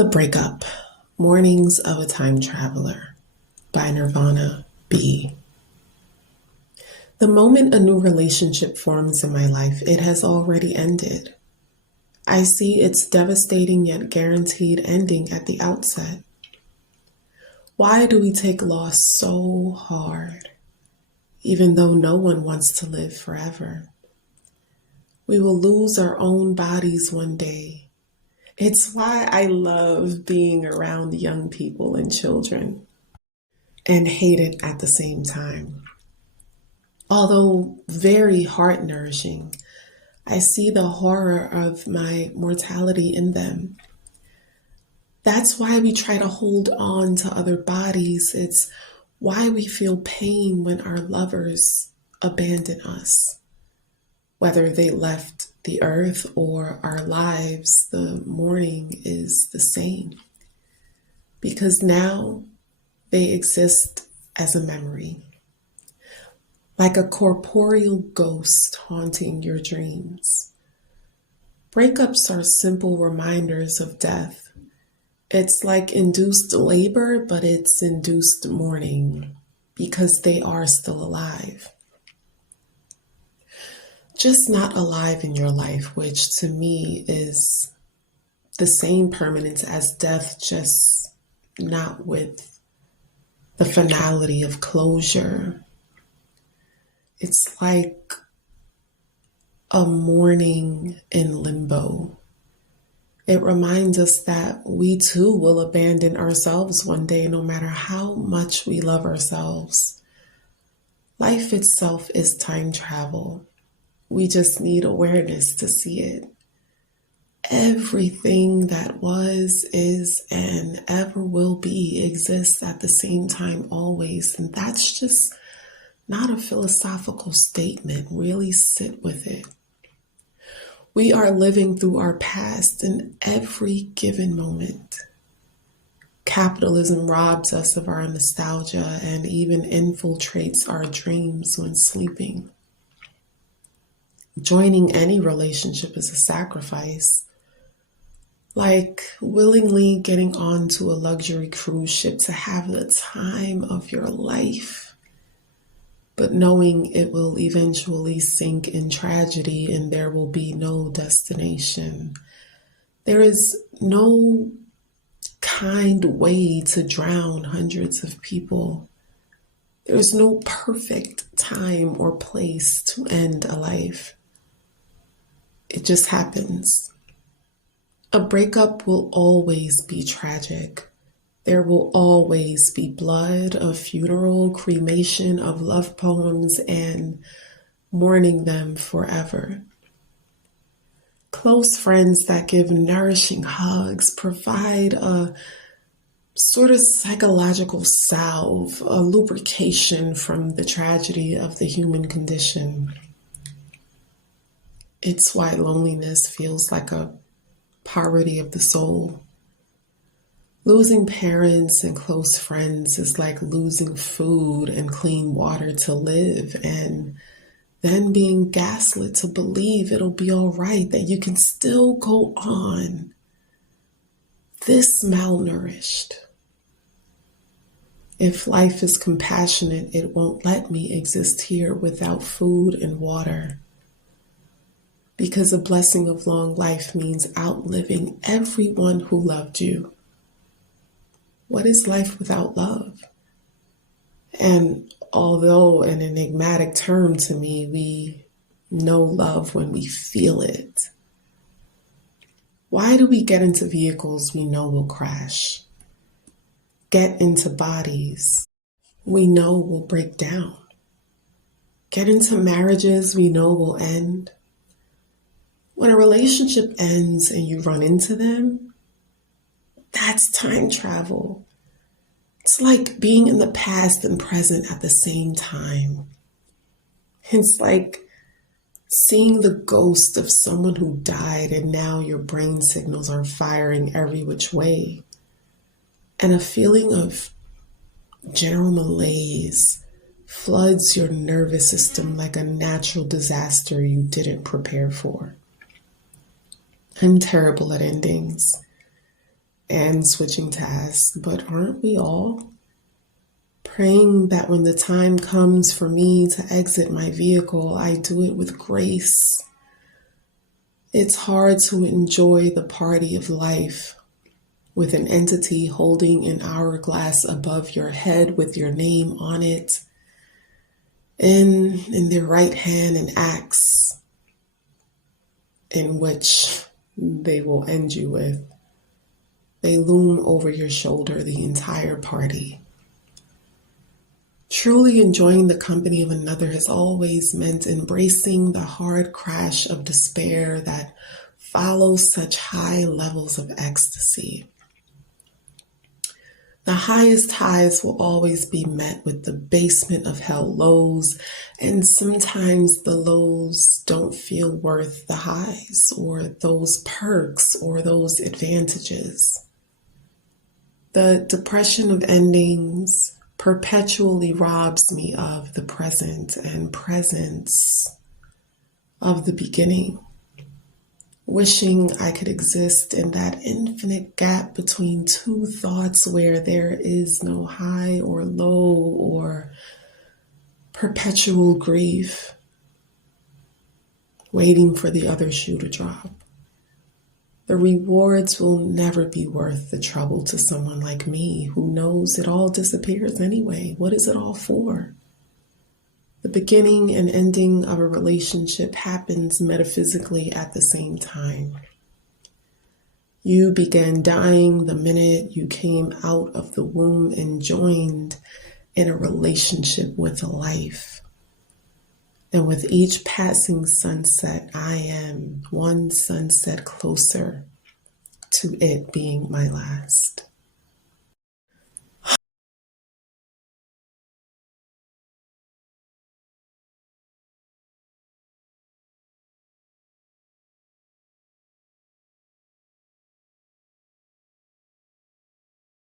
The Breakup, Mournings of a Time Traveler by Nirvana B. The moment a new relationship forms in my life, it has already ended. I see its devastating yet guaranteed ending at the outset. Why do we take loss so hard, even though no one wants to live forever? We will lose our own bodies one day. It's why I love being around young people and children, and hate it at the same time. Although very heart-nourishing, I see the horror of my mortality in them. That's why we try to hold on to other bodies. It's why we feel pain when our lovers abandon us. Whether they left the earth or our lives, the mourning is the same. Because now they exist as a memory, like a corporeal ghost haunting your dreams. Breakups are simple reminders of death. It's like induced labor, but it's induced mourning because they are still alive. Just not alive in your life, which to me is the same permanence as death, just not with the finality of closure. It's like a mourning in limbo. It reminds us that we too will abandon ourselves one day, no matter how much we love ourselves. Life itself is time travel. We just need awareness to see it. Everything that was, is, and ever will be exists at the same time always. And that's just not a philosophical statement. Really sit with it. We are living through our past in every given moment. Capitalism robs us of our nostalgia and even infiltrates our dreams when sleeping. Joining any relationship is a sacrifice, like willingly getting onto a luxury cruise ship to have the time of your life, but knowing it will eventually sink in tragedy and there will be no destination. There is no kind way to drown hundreds of people. There is no perfect time or place to end a life. It just happens. A breakup will always be tragic. There will always be blood, a funeral, cremation of love poems, and mourning them forever. Close friends that give nourishing hugs provide a sort of psychological salve, a lubrication from the tragedy of the human condition. It's why loneliness feels like a poverty of the soul. Losing parents and close friends is like losing food and clean water to live, and then being gaslit to believe it'll be all right, that you can still go on. This malnourished. If life is compassionate, it won't let me exist here without food and water. Because a blessing of long life means outliving everyone who loved you. What is life without love? And although an enigmatic term to me, we know love when we feel it. Why do we get into vehicles we know will crash? Get into bodies we know will break down? Get into marriages we know will end? When a relationship ends and you run into them, that's time travel. It's like being in the past and present at the same time. It's like seeing the ghost of someone who died and now your brain signals are firing every which way. And a feeling of general malaise floods your nervous system like a natural disaster you didn't prepare for. I'm terrible at endings. and switching tasks, but aren't we all? Praying that when the time comes for me to exit my vehicle, I do it with grace. It's hard to enjoy the party of life with an entity holding an hourglass above your head with your name on it, and in their right hand an axe in which they will end you with. They loom over your shoulder the entire party. Truly enjoying the company of another has always meant embracing the hard crash of despair that follows such high levels of ecstasy. The highest highs will always be met with the basement of hell lows, and sometimes the lows don't feel worth the highs or those perks or those advantages. The depression of endings perpetually robs me of the present and presence of the beginning. Wishing I could exist in that infinite gap between two thoughts where there is no high or low or perpetual grief, waiting for the other shoe to drop. The rewards will never be worth the trouble to someone like me who knows it all disappears anyway. What is it all for? The beginning and ending of a relationship happens metaphysically at the same time. You began dying the minute you came out of the womb and joined in a relationship with life. And with each passing sunset, I am one sunset closer to it being my last.